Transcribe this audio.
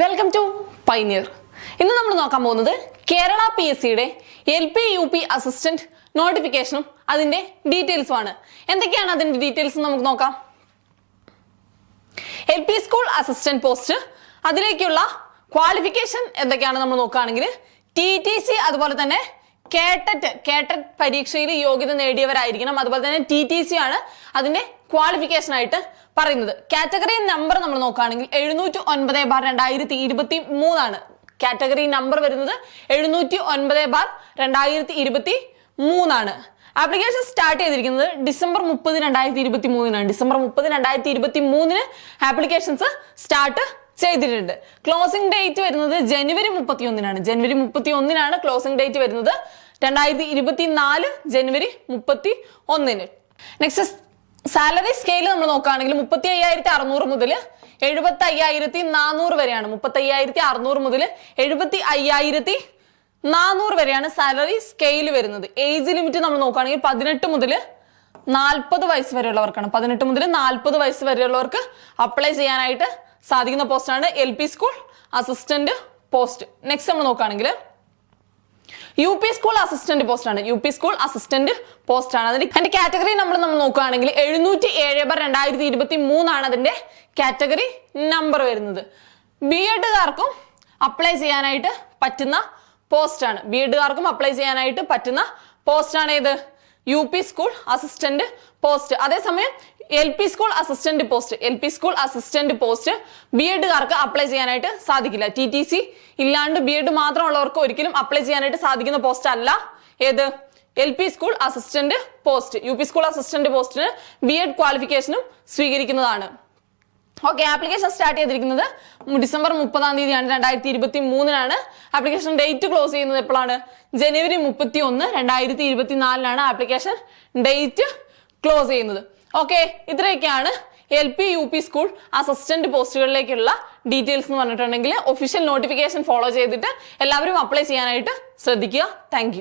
Welcome to pioneer ഇന്ന് നമ്മൾ നോക്കാൻ പോകുന്നത് കേരള പി എസ് സിയുടെ L P U P assistant നോട്ടിഫിക്കേഷനും അതിന്റെ ഡീറ്റെയിൽസും ആണ്. എന്തൊക്കെയാണ് അതിന്റെ ഡീറ്റെയിൽസ് നമുക്ക് നോക്കാം. L P school assistant post അതിലേക്കുള്ള ക്വാളിഫിക്കേഷൻ എന്തൊക്കെയാണ് നമ്മൾ നോക്കുകയാണെങ്കിൽ ടി ടി സി അതുപോലെ തന്നെ കേട്ടറ്റ് കേട്ടറ്റ് പരീക്ഷയിൽ യോഗ്യത നേടിയവരായിരിക്കണം. അതുപോലെ തന്നെ ടി ടി സി ആണ് അതിന്റെ ക്വാളിഫിക്കേഷൻ ആയിട്ട് പറയുന്നത്. കാറ്റഗറി നമ്പർ നമ്മൾ നോക്കുകയാണെങ്കിൽ എഴുന്നൂറ്റി ഒൻപത് ബാർ രണ്ടായിരത്തി ഇരുപത്തി മൂന്നാണ് കാറ്റഗറി നമ്പർ വരുന്നത് എഴുന്നൂറ്റി ഒൻപത് ബാർ രണ്ടായിരത്തി ഇരുപത്തി മൂന്നാണ് ആപ്ലിക്കേഷൻ സ്റ്റാർട്ട് ചെയ്തിരിക്കുന്നത് ഡിസംബർ മുപ്പത് രണ്ടായിരത്തി ഇരുപത്തി മൂന്നിനാണ് ഡിസംബർ മുപ്പത് രണ്ടായിരത്തി ഇരുപത്തി മൂന്നിന് ആപ്ലിക്കേഷൻസ് സ്റ്റാർട്ട് ചെയ്തിട്ടുണ്ട്. ക്ലോസിംഗ് ഡേറ്റ് വരുന്നത് ജനുവരി മുപ്പത്തി ഒന്നിനാണ് ജനുവരി മുപ്പത്തി ഒന്നിനാണ് ക്ലോസിംഗ് ഡേറ്റ് വരുന്നത് രണ്ടായിരത്തി ഇരുപത്തി നാല് ജനുവരി മുപ്പത്തി ഒന്നിന് നെക്സ്റ്റ് സാലറി സ്കെയിൽ നമ്മൾ നോക്കുകയാണെങ്കിൽ മുപ്പത്തി അയ്യായിരത്തി അറുന്നൂറ് മുതൽ എഴുപത്തി അയ്യായിരത്തി നാനൂറ് വരെയാണ്. മുപ്പത്തി അയ്യായിരത്തി അറുന്നൂറ് മുതൽ എഴുപത്തി അയ്യായിരത്തി നാനൂറ് വരെയാണ് സാലറി സ്കെയിൽ വരുന്നത്. ഏജ് ലിമിറ്റ് നമ്മൾ നോക്കുകയാണെങ്കിൽ പതിനെട്ട് മുതൽ നാൽപ്പത് വയസ്സ് വരെയുള്ളവർക്കാണ്. പതിനെട്ട് മുതൽ നാൽപ്പത് വയസ്സ് വരെയുള്ളവർക്ക് അപ്ലൈ ചെയ്യാനായിട്ട് സാധിക്കുന്ന പോസ്റ്റാണ് L P school assistant post. Next നമ്മൾ നോക്കുകയാണെങ്കിൽ U P school assistant post ആണ്. U P school assistant post ആണ്. അതിന്റെ അതിന്റെ കാറ്റഗറി നമ്മൾ നമ്മൾ നോക്കുകയാണെങ്കിൽ എഴുന്നൂറ്റി ഏഴ് ബർ രണ്ടായിരത്തി ഇരുപത്തി മൂന്നാണ് അതിന്റെ കാറ്റഗറി നമ്പർ വരുന്നത്. ബി എഡുകാർക്കും അപ്ലൈ ചെയ്യാനായിട്ട് പറ്റുന്ന പോസ്റ്റ് ആണ്. ബി എഡുകാർക്കും അപ്ലൈ ചെയ്യാനായിട്ട് പറ്റുന്ന പോസ്റ്റ് ആണ് ഏത്? U P school assistant post അതേസമയം L P school assistant post L P school assistant post B എഡുകാർക്ക് apply ചെയ്യാനായിട്ട് സാധിക്കില്ല. ടി ടി സി ഇല്ലാണ്ട് ബി എഡ് മാത്രമുള്ളവർക്ക് ഒരിക്കലും അപ്ലൈ ചെയ്യാനായിട്ട് സാധിക്കുന്ന പോസ്റ്റ് അല്ല. ഏത്? L P school assistant post U P school assistant പോസ്റ്റിന് ബി എഡ് ക്വാളിഫിക്കേഷനും സ്വീകരിക്കുന്നതാണ്. ഓക്കെ ആപ്ലിക്കേഷൻ സ്റ്റാർട്ട് ചെയ്തിരിക്കുന്നത് ഡിസംബർ മുപ്പതാം തീയതിയാണ്. രണ്ടായിരത്തി ഇരുപത്തി മൂന്നിനാണ് ആപ്ലിക്കേഷൻ ഡേറ്റ് ക്ലോസ് ചെയ്യുന്നത് എപ്പോഴാണ്? ജനുവരി മുപ്പത്തി ഒന്ന് രണ്ടായിരത്തി ഇരുപത്തി നാലിനാണ് ആപ്ലിക്കേഷൻ ഡേറ്റ് ക്ലോസ് ചെയ്യുന്നത്. ഓക്കെ ഇത്രയൊക്കെയാണ് L P U P school assistant പോസ്റ്റുകളിലേക്കുള്ള details എന്ന് പറഞ്ഞിട്ടുണ്ടെങ്കിൽ ഒഫീഷ്യൽ നോട്ടിഫിക്കേഷൻ ഫോളോ ചെയ്തിട്ട് എല്ലാവരും അപ്ലൈ ചെയ്യാനായിട്ട് ശ്രദ്ധിക്കുക. താങ്ക്